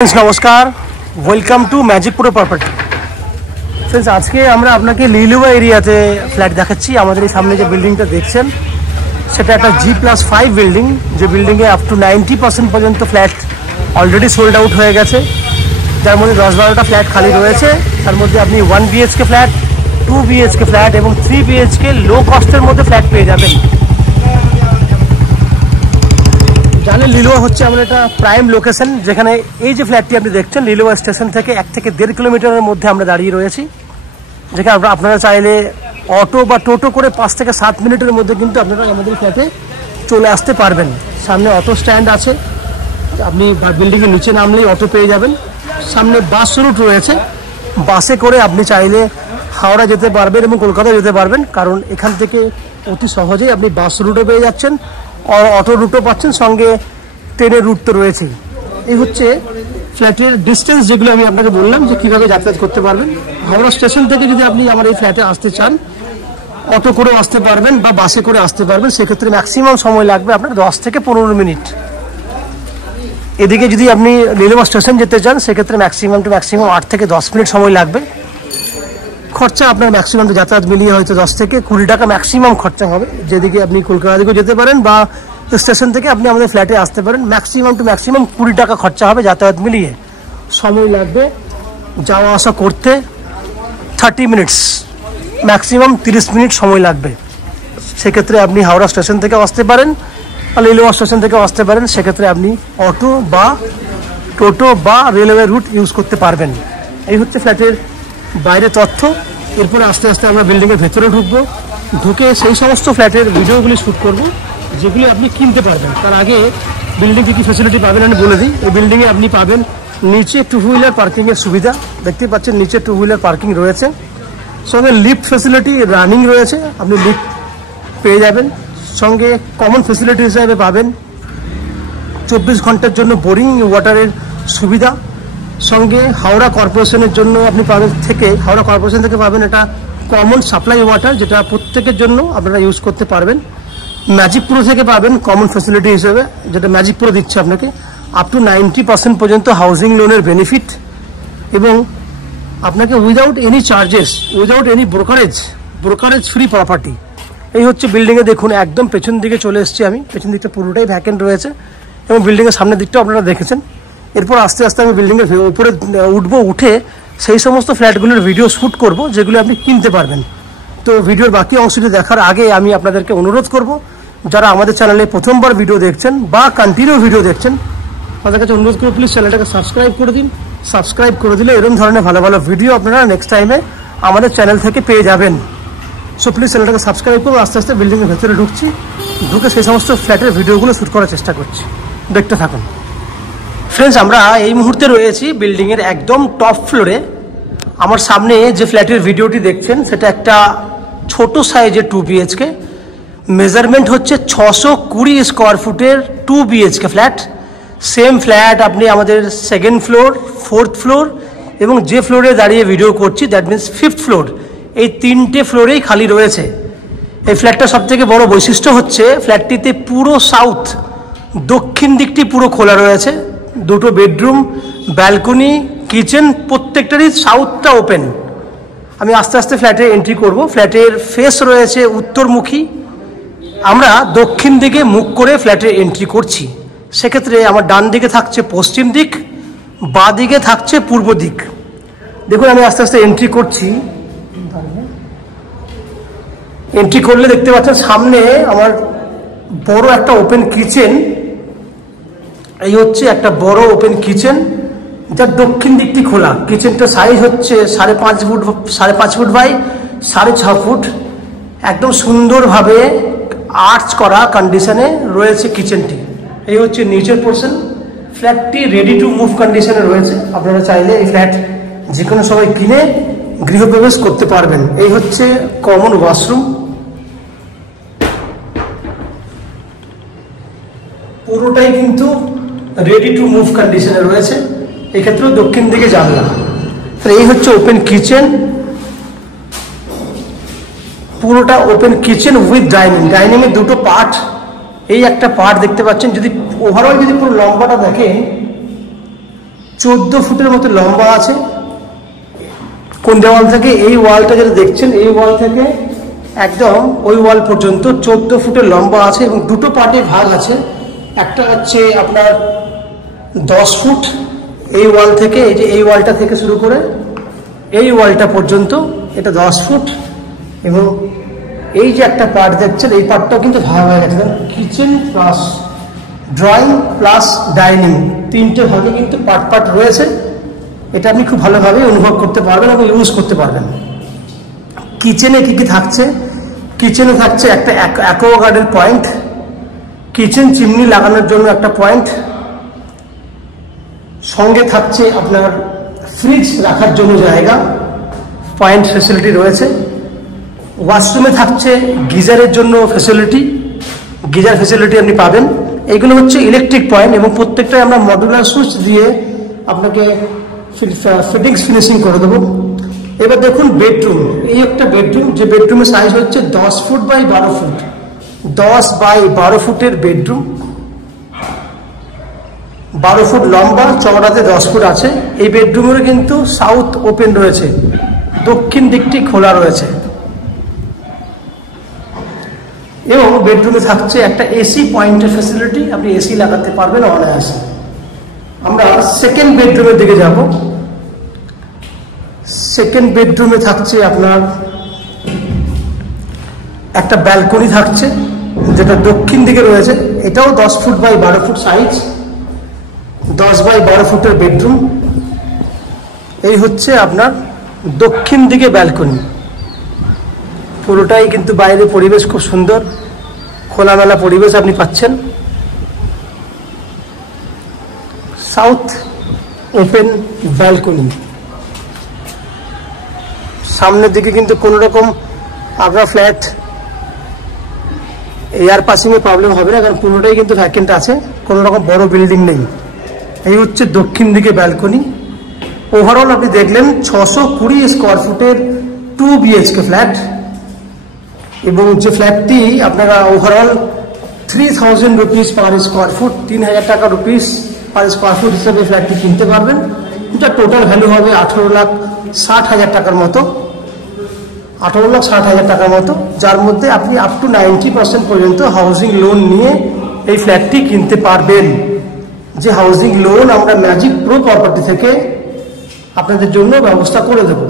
नमस्कार welcome to मैजिकपुर property friends आज के আমরা আপনাকে লিলুয়া এরিয়াতে ফ্ল্যাট দেখাচ্ছি। আমাদের এই সামনে যে বিল্ডিংটা দেখছেন সেটা একটা G+5 বিল্ডিং, যে বিল্ডিংয়ে আপ টু 90% পর্যন্ত ফ্ল্যাট অলরেডি সোল্ড আউট হয়ে গেছে, যার মধ্যে 10-12টা ফ্ল্যাট খালি রয়েছে। তার মধ্যে আপনি 1 BHK ফ্ল্যাট, 2 BHK ফ্ল্যাট এবং 3 BHK লো কস্টের মধ্যে ফ্ল্যাট পেয়ে যাবেন। জানেন লিলুয়া হচ্ছে আমাদের একটা প্রাইম লোকেশন, যেখানে এই যে ফ্ল্যাটটি আপনি দেখছেন লিলুয়া স্টেশন থেকে 1 থেকে 1.5 কিলোমিটারের মধ্যে আমরা দাঁড়িয়ে রয়েছি, যেখানে আপনারা চাইলে অটো বা টোটো করে 5 থেকে 7 মিনিটের মধ্যে কিন্তু আপনারা আমাদের ফ্ল্যাটে চলে আসতে পারবেন। সামনে অটো স্ট্যান্ড আছে, আপনি বিল্ডিংয়ের নিচে নামলেই অটো পেয়ে যাবেন। সামনে বাস রুট রয়েছে, বাসে করে আপনি চাইলে হাওড়া যেতে পারবেন এবং কলকাতা যেতে পারবেন, কারণ এখান থেকে অতি সহজেই আপনি বাস রুটও পেয়ে যাচ্ছেন, অটো রুটও পাচ্ছেন, সঙ্গে ট্রেনের রুট তো রয়েছেই। এই হচ্ছে ফ্ল্যাটের ডিস্টেন্স, যেগুলো আমি আপনাকে বললাম যে কীভাবে যাতায়াত করতে পারবেন। হাওড়া স্টেশন থেকে যদি আপনি আমার এই ফ্ল্যাটে আসতে চান, অটো করেও আসতে পারবেন বা বাসে করে আসতে পারবেন, সেক্ষেত্রে ম্যাক্সিমাম সময় লাগবে আপনার 10 থেকে 15 মিনিট। এদিকে যদি আপনি লিলুয়া স্টেশন যেতে চান, সেক্ষেত্রে ম্যাক্সিমাম 8 থেকে 10 মিনিট সময় লাগবে। খরচা আপনার ম্যাক্সিমাম যাতায়াত মিলিয়ে হয়তো 10 থেকে 20 টাকা ম্যাক্সিমাম খরচা হবে। যেদিকে আপনি কলকাতা দিকেও যেতে পারেন বা স্টেশন থেকে আপনি আমাদের ফ্ল্যাটে আসতে পারেন, ম্যাক্সিমাম 20 টাকা খরচা হবে যাতায়াত মিলিয়ে। সময় লাগবে যাওয়া আসা করতে 30 মিনিটস, ম্যাক্সিমাম 30 মিনিট সময় লাগবে। সেক্ষেত্রে আপনি হাওড়া স্টেশন থেকে আসতে পারেন বা লিলুয়া স্টেশন থেকে আসতে পারেন, সেক্ষেত্রে আপনি অটো বা টোটো বা রেলওয়ে রুট ইউজ করতে পারবেন। এই হচ্ছে ফ্ল্যাটের বাইরে তথ্য। এরপরে আস্তে আস্তে আমরা বিল্ডিংয়ের ভেতরে ঢুকবো, ঢুকে সেই সমস্ত ফ্ল্যাটের ভিডিওগুলি শ্যুট করব যেগুলি আপনি কিনতে পারবেন। তার আগে বিল্ডিংয়ে কী ফ্যাসিলিটি পাবেন আমি বলে দিই। এই বিল্ডিংয়ে আপনি পাবেন নিচে 2 হুইলার পার্কিংয়ের সুবিধা, দেখতে পাচ্ছেন নিচে 2 হুইলার পার্কিং রয়েছে, সঙ্গে লিফট ফ্যাসিলিটি রানিং রয়েছে, আপনি লিফট পেয়ে যাবেন। সঙ্গে কমন ফ্যাসিলিটি হিসাবে পাবেন 24 ঘন্টার জন্য বোরিং ওয়াটারের সুবিধা। সঙ্গে হাওড়া কর্পোরেশনের জন্য আপনি পাবেন হাওড়া কর্পোরেশন থেকে পাবেন এটা কমন সাপ্লাই ওয়াটার, যেটা প্রত্যেকের জন্য আপনারা ইউজ করতে পারবেন। ম্যাজিকপুর থেকে পাবেন কমন ফ্যাসিলিটি হিসেবে, যেটা ম্যাজিকপুর দিচ্ছে আপনাকে আপ টু 90% পর্যন্ত হাউজিং লোনের বেনিফিট, এবং আপনাকে without any charges, without any brokerage free property. এই হচ্ছে বিল্ডিংয়ে দেখুন, একদম পেছন দিকে চলে এসেছি আমি, পেছন দিকটা পুরোটাই ভ্যাকেন্ট রয়েছে এবং বিল্ডিংয়ের সামনের দিকটাও আপনারা দেখেছেন। এরপর আস্তে আস্তে আমি বিল্ডিংয়ের উপরে উঠে সেই সমস্ত ফ্ল্যাটগুলোর ভিডিও শ্যুট করব যেগুলো আপনি কিনতে পারবেন। তো ভিডিওর বাকি অংশটি দেখার আগে আমি আপনাদেরকে অনুরোধ করব, যারা আমাদের চ্যানেলে প্রথমবার ভিডিও দেখছেন বা কন্টিনিউ ভিডিও দেখছেন, তাদের কাছে অনুরোধ করব প্লিজ চ্যানেলটাকে সাবস্ক্রাইব করে দিন। সাবস্ক্রাইব করে দিলে এরকম ধরনের ভালো ভালো ভিডিও আপনারা নেক্সট টাইমে আমাদের চ্যানেল থেকে পেয়ে যাবেন। সো প্লিজ চ্যানেলটাকে সাবস্ক্রাইব করুন। আস্তে আস্তে বিল্ডিংয়ের ভেতরে ঢুকছি, ঢুকে সেই সমস্ত ফ্ল্যাটের ভিডিওগুলো শ্যুট করার চেষ্টা করছি, দেখতে থাকুন। ফ্রেন্ডস, আমরা এই মুহূর্তে রয়েছি বিল্ডিংয়ের একদম টপ ফ্লোরে। আমার সামনে যে ফ্ল্যাটের ভিডিওটি দেখছেন সেটা একটা ছোট সাইজের 2 BHK, মেজারমেন্ট হচ্ছে 620 স্কোয়ার ফুটের 2 BHK ফ্ল্যাট। সেম ফ্ল্যাট আপনি আমাদের 2nd ফ্লোর, 4th ফ্লোর এবং যে ফ্লোরে দাঁড়িয়ে ভিডিও করছি দ্যাট মিনস 5th ফ্লোর, এই 3টে ফ্লোরেই খালি রয়েছে। এই ফ্ল্যাটটার সবথেকে বড় বৈশিষ্ট্য হচ্ছে ফ্ল্যাটটিতে পুরো সাউথ, দক্ষিণ দিকটি পুরো খোলা রয়েছে, 2টো বেডরুম, ব্যালকনি, কিচেন, প্রত্যেকটারই সাউথটা ওপেন। আমি আস্তে আস্তে ফ্ল্যাটে এন্ট্রি করব। ফ্ল্যাটের ফেস রয়েছে উত্তরমুখী, আমরা দক্ষিণ দিকে মুখ করে ফ্ল্যাটে এন্ট্রি করছি। সেক্ষেত্রে আমার ডান দিকে থাকছে পশ্চিম দিক, বাঁ দিকে থাকছে পূর্ব দিক। দেখুন আমি আস্তে আস্তে এন্ট্রি করছি। এন্ট্রি করলে দেখতে পাচ্ছেন সামনে আমার বড় একটা ওপেন কিচেন। এই হচ্ছে একটা বড় ওপেন কিচেন, যার দক্ষিণ দিকটি খোলা। কিচেনটা সাইজ হচ্ছে 5.5 ফুট বাই 6.5 ফুট। একদম সুন্দরভাবে আর্চ করা কন্ডিশনে রয়েছে কিচেনটি। এই হচ্ছে নিচের পোর্শন। ফ্ল্যাটটি রেডি টু মুভ কন্ডিশনে রয়েছে, আপনারা চাইলে এই ফ্ল্যাট যে কোনো সময় কিনে গৃহপ্রবেশ করতে পারবেন। এই হচ্ছে কমন ওয়াশরুম, পুরোটাই কিন্তু রেডি টু মুভ কন্ডিশনে রয়েছে। এক্ষেত্রেও দক্ষিণ দিকে জানলা। এই হচ্ছে ওপেন কিচেন, পুরোটা ওপেন কিচেন উইথ ডাইনিং। ডাইনিংয়ের 2টো পার্ট, এই একটা পার্ট দেখতে পাচ্ছেন। যদি ওভারঅল যদি পুরো লম্বাটা দেখেন 14 ফুটের মতো লম্বা আছে। কোন দেওয়াল থেকে? এই ওয়ালটা যেটা দেখছেন, এই ওয়াল থেকে একদম ওই ওয়াল পর্যন্ত 14 ফুটের লম্বা আছে এবং দুটো পার্টে ভাগ আছে। একটা হচ্ছে আপনার 10 ফুট এই ওয়াল থেকে, এই যে এই ওয়ালটা থেকে শুরু করে এই ওয়ালটা পর্যন্ত, এটা 10 ফুট। এবং এই যে একটা পার্ট দেখছেন, এই পার্টটাও কিন্তু ভাগ হয়ে গেছে। Kitchen plus drawing plus dining, তিনটে ভাগে কিন্তু পার্ট রয়েছে। এটা আপনি খুব ভালোভাবে অনুভব করতে পারবেন এবং ইউজ করতে পারবেন। কিচেনে কি কি থাকছে? কিচেনে থাকছে একটা অ্যাকোয়াগার্ডের পয়েন্ট, কিচেন চিমনি লাগানোর জন্য একটা পয়েন্ট, সঙ্গে থাকছে আপনার ফ্রিজ রাখার জন্য জায়গা, পয়েন্ট ফ্যাসিলিটি রয়েছে। ওয়াশরুমে থাকছে গিজারের জন্য ফ্যাসিলিটি, গিজার ফ্যাসিলিটি আপনি পাবেন। এইগুলো হচ্ছে ইলেকট্রিক পয়েন্ট এবং প্রত্যেকটাই আমরা মডুলার সুইচ দিয়ে আপনাকে ফিটিংস ফিনিশিং করে দেবো। এবার দেখুন বেডরুম, এই একটা বেডরুম, যে বেডরুমের সাইজ হচ্ছে 10 ফুট বাই 12 ফুট, 10 বাই 12 ফুটের বেডরুম, 12 ফুট লম্বা, চওড়াতে 10 ফুট আছে। এই বেডরুমের কিন্তু সাউথ ওপেন রয়েছে, দক্ষিণ দিকটি খোলা রয়েছে এবং বেডরুমে থাকছে একটা এসি পয়েন্টের ফ্যাসিলিটি, আপনি এসি লাগাতে পারবেন অনায়াসে। আমরা সেকেন্ড বেডরুমের দিকে যাব। সেকেন্ড বেডরুমে থাকছে আপনার একটা ব্যালকনি থাকছে, যেটা দক্ষিণ দিকে রয়েছে। এটাও 10 foot by 12 foot size, 10 by 12 ফুটের বেডরুম। এই হচ্ছে আপনার দক্ষিণ দিকে ব্যালকনি। পুরোটাই কিন্তু বাইরে পরিবেশ খুব সুন্দর, খোলামেলা পরিবেশ আপনি পাচ্ছেন। সাউথ ওপেন ব্যালকনি, সামনের দিকে কিন্তু কোনো রকম আপনার ফ্ল্যাট এয়ার পাসিংয়ে প্রবলেম হবে না, কারণ পুরোটাই কিন্তু ভ্যাকেন্ট আছে, কোনো রকম বড় বিল্ডিং নেই। এই হচ্ছে দক্ষিণ দিকে ব্যালকনি। ওভারঅল আপনি দেখলেন 620 স্কোয়ার ফুটের 2 BHK ফ্ল্যাট, এবং যে ফ্ল্যাটটি আপনারা overall 3000 rupees per square foot, 3000 টাকা রুপিস পার স্কোয়ার ফুট হিসেবে ফ্ল্যাটটি কিনতে পারবেন। এটা টোটাল ভ্যালু হবে 18,60,000 টাকার মতো, 18,60,000 টাকার মতো, যার মধ্যে আপনি আপ টু 90% পর্যন্ত হাউজিং লোন নিয়ে এই ফ্ল্যাটটি কিনতে পারবেন। যে হাউজিং লোন আমরা ম্যাজিক প্রো প্রপার্টি থেকে আপনাদের জন্য ব্যবস্থা করে দেব।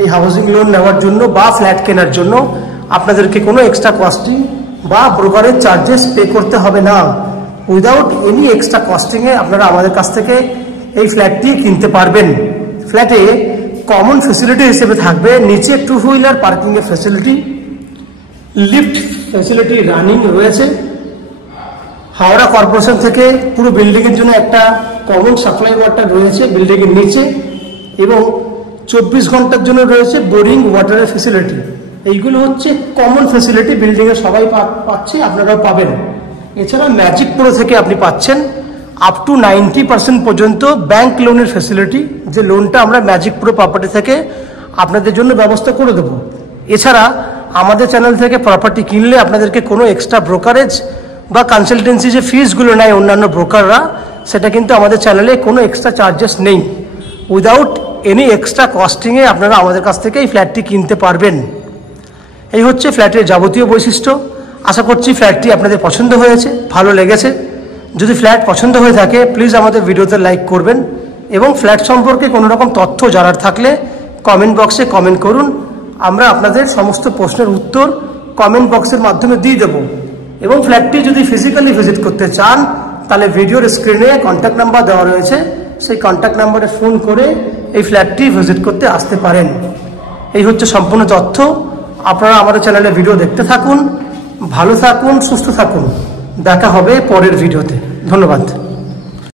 এই হাউজিং লোন নেওয়ার জন্য বা ফ্ল্যাট কেনার জন্য আপনাদেরকে কোনো এক্সট্রা কস্টিং বা ব্রোকারেজ চার্জেস পে করতে হবে না। উইদাউট এনি এক্সট্রা কস্টিংয়ে আপনারা আমাদের কাছ থেকে এই ফ্ল্যাটটি কিনতে পারবেন। ফ্ল্যাটে কমন ফ্যাসিলিটি হিসেবে থাকবে নিচে 2 হুইলার পার্কিংয়ের ফ্যাসিলিটি, লিফট ফ্যাসিলিটি রানিং রয়েছে। হাওড়া কর্পোরেশন থেকে পুরো বিল্ডিংয়ের জন্য একটা কমন সাপ্লাই ওয়াটার রয়েছে বিল্ডিংয়ের নিচে, এবং 24 ঘন্টার জন্য রয়েছে বোরিং ওয়াটারের ফ্যাসিলিটি। এইগুলো হচ্ছে কমন ফ্যাসিলিটি, বিল্ডিংয়ে সবাই পাচ্ছে, আপনারাও পাবেন। এছাড়া ম্যাজিক প্রো থেকে আপনি পাচ্ছেন আপ টু 90% পর্যন্ত ব্যাংক লোনের ফ্যাসিলিটি, যে লোনটা আমরা ম্যাজিক প্রো প্রপার্টি থেকে আপনাদের জন্য ব্যবস্থা করে দেব। এছাড়া আমাদের চ্যানেল থেকে প্রপার্টি কিনলে আপনাদেরকে কোনো এক্সট্রা ব্রোকারেজ বা কনসালটেন্সি যে ফিসগুলো নেয় অন্যান্য ব্রোকাররা, সেটা কিন্তু আমাদের চ্যানেলে কোনো এক্সট্রা চার্জেস নেই। উইদাউট এনি এক্সট্রা কস্টিংয়ে আপনারা আমাদের কাছ থেকে এই ফ্ল্যাটটি কিনতে পারবেন। এই হচ্ছে ফ্ল্যাটের যাবতীয় বৈশিষ্ট্য। আশা করছি ফ্ল্যাটটি আপনাদের পছন্দ হয়েছে, ভালো লেগেছে। যদি ফ্ল্যাট পছন্দ হয়ে থাকে প্লিজ আমাদের ভিডিওতে লাইক করবেন, এবং ফ্ল্যাট সম্পর্কে কোনো রকম তথ্য জানার থাকলে কমেন্ট বক্সে কমেন্ট করুন। আমরা আপনাদের সমস্ত প্রশ্নের উত্তর কমেন্ট বক্সের মাধ্যমে দিয়ে দেব। এবং ফ্ল্যাটটি যদি ফিজিক্যালি ভিজিট করতে চান তাহলে ভিডিওর স্ক্রিনে কন্ট্যাক্ট নাম্বার দেওয়া রয়েছে, সেই কন্ট্যাক্ট নাম্বারে ফোন করে এই ফ্ল্যাটটি ভিজিট করতে আসতে পারেন। এই হচ্ছে সম্পূর্ণ তথ্য। আপনারা আমাদের চ্যানেলে ভিডিও দেখতে থাকুন, ভালো থাকুন, সুস্থ থাকুন। দেখা হবে পরের ভিডিওতে। ধন্যবাদ।